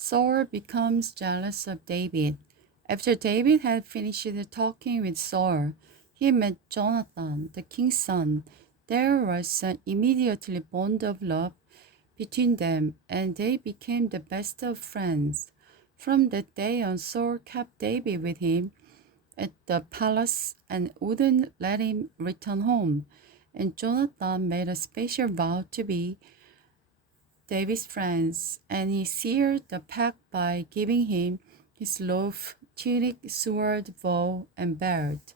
Saul becomes jealous of David. After David had finished talking with Saul, he met Jonathan, the king's son. There was an immediately bond of love between them, and they became the best of friends. From that day on, Saul kept David with him at the palace and wouldn't let him return home. And Jonathan made a special vow to be David's friends, and he sealed the pact by giving him his loaf, tunic, sword, bow, and belt.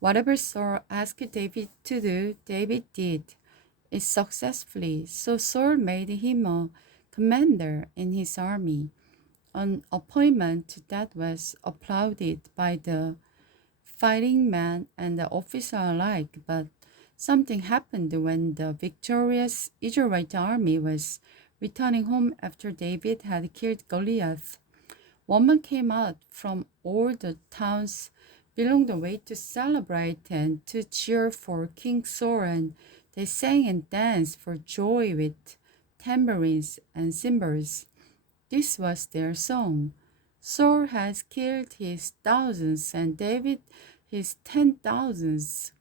Whatever Saul asked David to do, David did it successfully. So Saul made him a commander in his army, an appointment that was applauded by the fighting men and the officer alike. But something happened when the victorious Israelite army was returning home after David had killed Goliath. Women came out from all the towns along the way to celebrate and to cheer for King Saul, and they sang and danced for joy with tambourines and cymbals. This was their song. Saul has killed his thousands and David his 10,000s.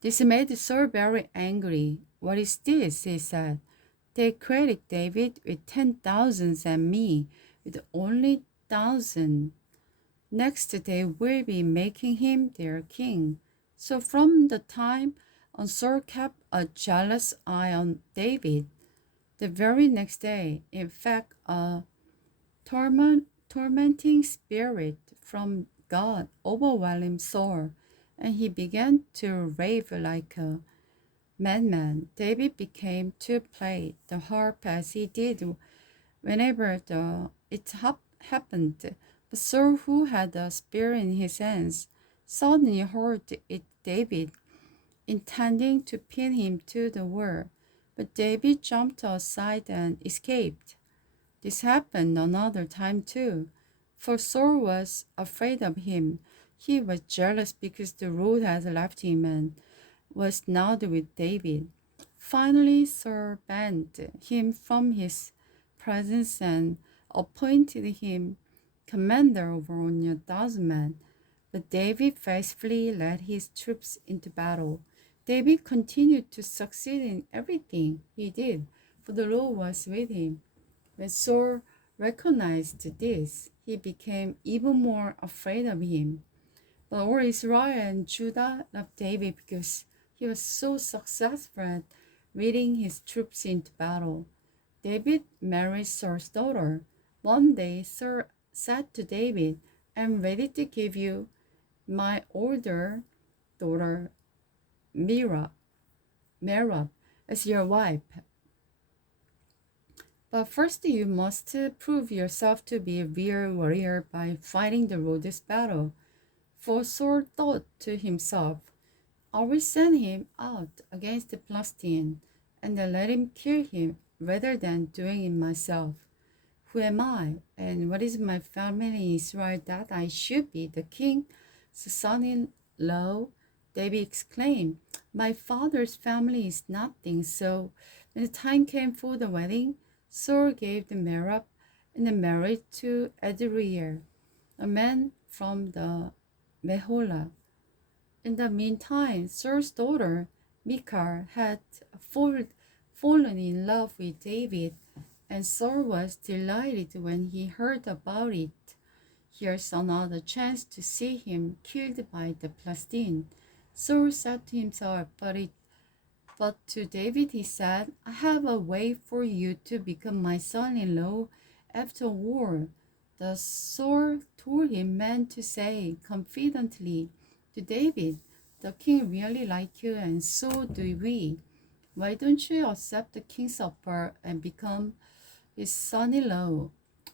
This made Saul very angry. What is this? He said. They credit David with 10,000s and me with only 1,000. Next, they will be making him their king. So from the time on, Saul kept a jealous eye on David. The very next day, in fact, a tormenting spirit from God overwhelmed Saul, and he began to rave like a madman. David began to play the harp as he did whenever happened. But Saul, who had a spear in his hands, suddenly heard it David, intending to pin him to the wall. But David jumped aside and escaped. This happened another time too, for Saul was afraid of him. He was jealous because the Lord had left him and was now with David. Finally, Saul banned him from his presence and appointed him commander over only 1,000 men. But David faithfully led his troops into battle. David continued to succeed in everything he did, for the Lord was with him. When Saul recognized this, he became even more afraid of him. But all Israel and Judah loved David because he was so successful at leading his troops into battle. David married Saul's daughter. One day, Saul said to David, I'm ready to give you my older daughter, Merab, as your wife. But first, you must prove yourself to be a real warrior by fighting the Rhodes battle. For Saul thought to himself, I will send him out against the Philistine, and then let him kill him rather than doing it myself. Who am I, and what is my family in Israel that I should be the king's son-in-law? David exclaimed, my father's family is nothing. So when the time came for the wedding, Saul gave the Merab and the marriage to Adriel, a man from the Meholah. In the meantime, Saul's daughter, Michal, had fallen in love with David, and Saul was delighted when he heard about it. Here's another chance to see him killed by the Philistine. Saul said to himself, but to David he said, I have a way for you to become my son-in-law after war. The Saul told him meant to say confidently to David, the king really likes you and so do we. Why don't you accept the king's offer and become his son-in-law?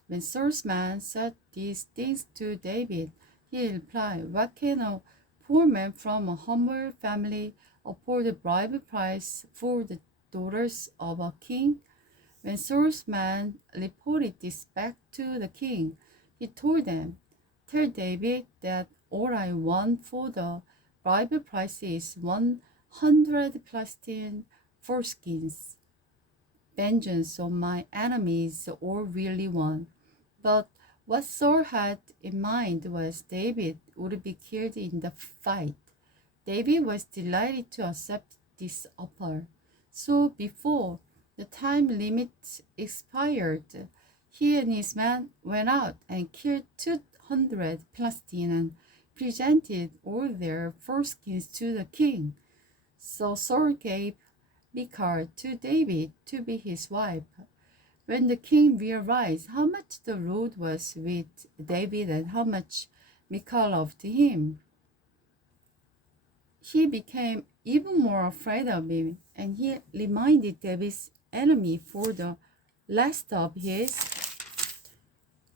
When Saul's man said these things to David, he replied, what can a poor man from a humble family afford a bribe price for the daughters of a king? When Saul's man reported this back to the king, he told them, tell David that all I want for the bribe price is 100 Philistine foreskins. vengeance on my enemies or really won. But what Saul had in mind was David would be killed in the fight. David was delighted to accept this offer. So before the time limit expired, he and his men went out and killed 200 Philistines and presented all their foreskins to the king. So Saul gave Michal to David to be his wife. When the king realized how much the Lord was with David and how much Michal loved him, he became even more afraid of him, and he reminded David's enemy for the rest of his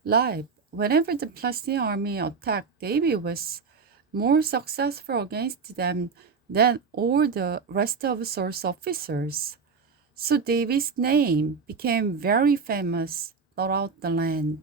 life. Whenever the Philistine army attacked, David was more successful against them than all the rest of Saul's officers. So David's name became very famous throughout the land.